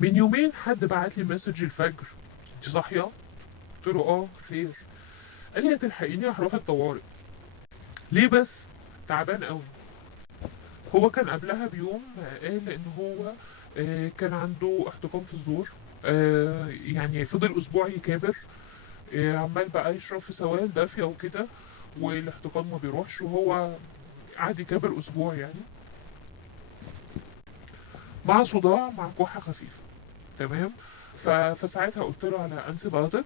من يومين حد بعت لي مسج الفجر: انت صاحيه؟ قلت له اه خير. قال لي هتلحقيني هروح الطوارئ. ليه بس؟ تعبان قوي. هو كان قبلها بيوم قال ان هو كان عنده احتقان في الزور. يعني فضل اسبوع يكابر، عمال بقى يشرب في سوائل دافيه وكده، والاحتقان ما بيروحش، وهو قعد يكابر اسبوع يعني، مع صداع مع كحه خفيفه. تمام. فساعتها قلت له على انتي بايوتيك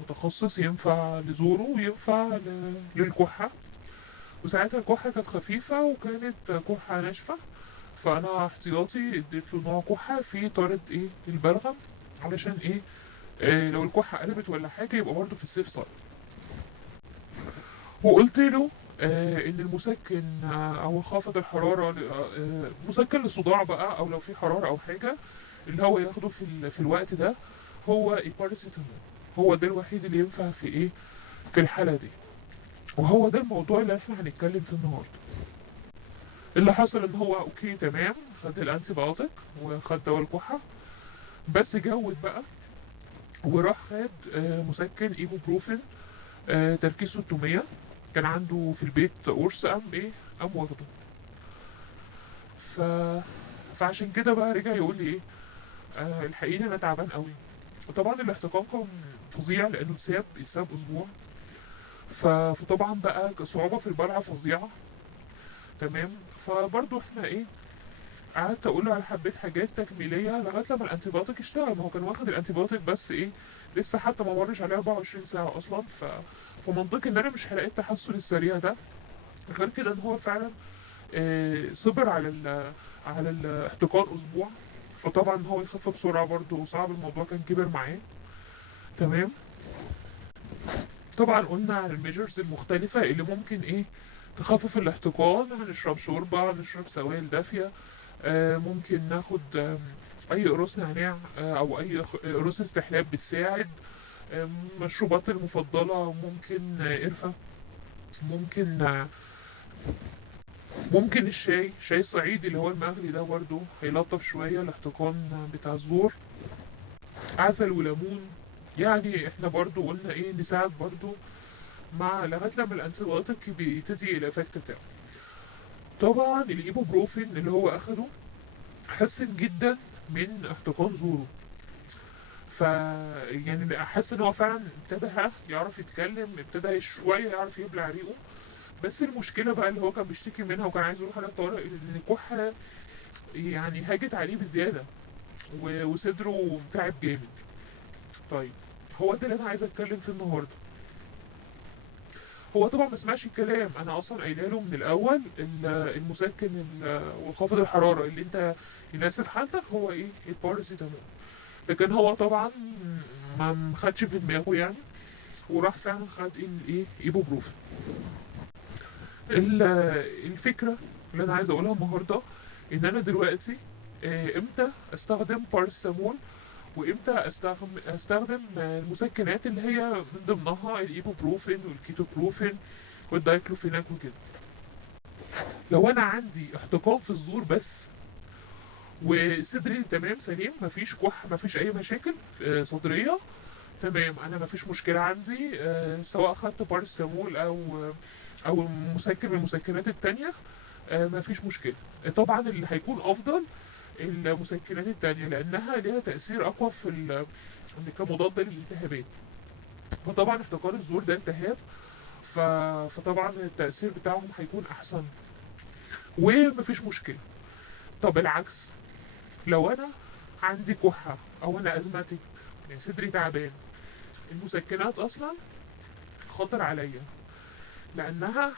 متخصص ينفع لزوره وينفع للكحه. وساعتها الكحه كانت خفيفه وكانت كحه ناشفه، فانا احتياطي اديت له نوع كحه فيه طارد ايه البلغم، علشان ايه لو الكحه قلبت ولا حاجه يبقى برضه في السيف سايد. وقلت له ان المسكن او خافض الحراره مسكن للصداع بقى، او لو في حراره او حاجه اللي هو ياخده في الوقت ده هو الباراسيتامول. هو ده الوحيد اللي ينفع في ايه في الحاله دي. وهو ده الموضوع اللي احنا هنتكلم فيه النهارده. اللي حصل ان هو اوكي تمام، خد الانتي بايوتيك وخد دواء الكحه، بس جود بقى وراح خد مسكن ايبوبروفين تركيز 600. كان عنده في البيت قرص، قام ايه قام واخده. ف... فعشان كده بقى رجع يقول لي ايه الحقيقة انا تعبان قوي. وطبعا الاحتقان كان فظيع لانه اتساب اسبوع. فطبعا بقى صعوبة في البلع فظيعة. تمام. فبرضه احنا ايه قعدت اقول له على حبيت حاجات تكميليه لغايه لما الانتيبيوتيك اشتغل. ما هو كان واخد الانتيبيوتيك بس ايه لسه حتى ما مرش عليه 24 ساعه اصلا. فمنطقي ان انا مش هلاقي التحسن السريع ده. غير كده ان هو فعلا صبر على الاحتقان اسبوع. فطبعا هو يخف بسرعه برضه صعب، الموضوع كان كبر معاه. تمام. طبعا قلنا على الميجرز المختلفه اللي ممكن ايه تخفف الاحتقان. هنشرب شوربه، هنشرب سوائل دافيه، ممكن ناخد اي قرص نعناع او اي قرص استحلاب بتساعد. مشروبات المفضلة ممكن قرفة، ممكن ممكن شاي الصعيدي اللي هو المغلي ده برضه هيلطف شوية الاحتقان بتاع الزور. عسل وليمون. يعني احنا برضه قلنا ايه نساعد برضه مع لغاية لما الانتيبيوتيك بيبتدي الافكت بتاعه. طبعا الايبوبروفين اللي هو اخده حسن جدا من احتقان زوره. ف يعني حاسس ان هو فعلا ابتدى يعرف يتكلم، ابتدى شويه يعرف يبلع ريقه. بس المشكله بقى اللي هو كان بيشتكي منها وكان عايز يروح على الطوارئ ان الكحه يعني هاجت عليه بزياده وصدره تعب جامد. طيب هو ده اللي انا عايز اتكلم فيه النهارده. هو طبعا ما سمعش الكلام، انا اصلا قايله له من الاول المسكن وخافض الحراره اللي انت يناسب حالتك هو ايه الباراسيتامول. لكن هو طبعا ما خدش في دماغه يعني، وراح فعلا خد الايه ايبوبروفين. الفكره اللي انا عايز اقولها النهارده ان انا دلوقتي امتى استخدم باراسيتامول وامتى استخدم المسكنات اللي هي من ضمنها الايبوبروفين والكيتوبروفين والدايكلوفيناك وكده. لو انا عندي احتقان في الزور بس وصدري تمام سليم، مفيش مفيش اي مشاكل صدريه، تمام، انا مفيش مشكله عندي سواء خدت باراسيتامول او مسكن من المسكنات التانية مفيش مشكله. طبعا اللي هيكون افضل المسكنات التانية لانها ليها تاثير اقوى كمضاد للالتهابات. فطبعا احتقان الزور ده التهاب، فطبعا التاثير بتاعهم هيكون احسن ومفيش مشكله. طب العكس، لو انا عندي كحه او انا ازمتي يعني صدري تعبان، المسكنات اصلا خطر عليا لانها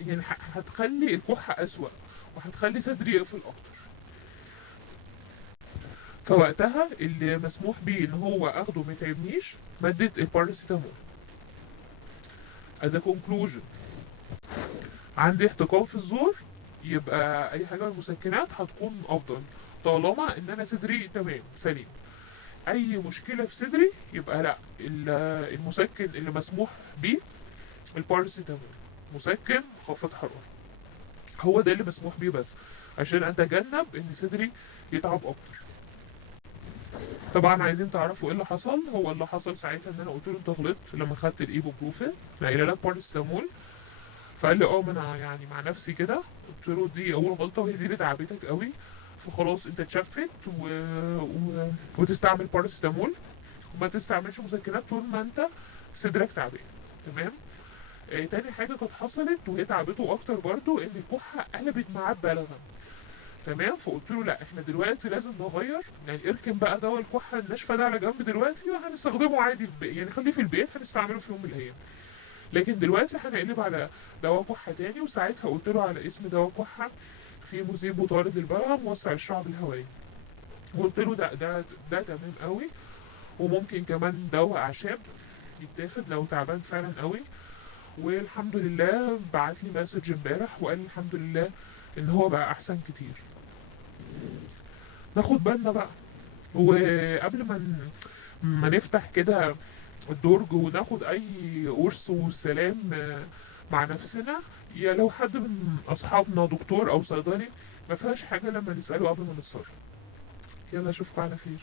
يعني هتخلي الكحه اسوأ وهتخلي صدري يقفل اكتر. فوقتها اللي مسموح بيه ان هو اخده ما يتعبنيش ماده الباراسيتامول. as a conclusion، عندي احتقان في الزور يبقى اي حاجه من المسكنات هتكون افضل طالما ان انا صدري تمام سليم. اي مشكله في صدري يبقى لا، المسكن اللي مسموح بيه الباراسيتامول، مسكن خفض حرارة، هو ده اللي مسموح بيه بس عشان اتجنب ان صدري يتعب اكتر. طبعا عايزين تعرفوا ايه اللي حصل. هو اللي حصل ساعتها ان انا قلت له انت غلطت لما خدت الايبوبروفين، انا قايله لك باراسيتامول. فقال لي اه، ما انا يعني مع نفسي كده. قلت له دي اول غلطه وهي دي اللي تعبتك قوي، فخلاص انت اتشفت وتستعمل باراسيتامول، وما تستعملش مسكنات طول ما انت صدرك تعبان. تمام. تاني حاجه كانت حصلت وهي تعبته اكتر برضو، ان الكحه قلبت معاه ببلغم. تمام. فقلت له لا، احنا دلوقتي لازم نغير، يعني اركن بقى دواء الكحه الناشفه ده على جنب دلوقتي، وهنستخدمه عادي يعني خليه في البيت، هنستعمله في يوم من الايام. لكن دلوقتي هنقلب على دواء كحه تاني. وساعتها قلت له على اسم دواء كحه فيه مذيب وطارد البلغم موسع الشعب الهوائي. وقلت له ده تمام قوي، وممكن كمان دواء اعشاب يتاخد لو تعبان فعلا قوي. والحمد لله بعت لي مسج امبارح وقال لي الحمد لله ان هو بقى احسن كتير. ناخد بالنا بقى. وقبل ما نفتح كده الدرج وناخد اي قرص وسلام مع نفسنا، يا لو حد من اصحابنا دكتور او صيدلي ما فيهاش حاجه لما نساله قبل ما نتصرف. يلا اشوفكم على خير.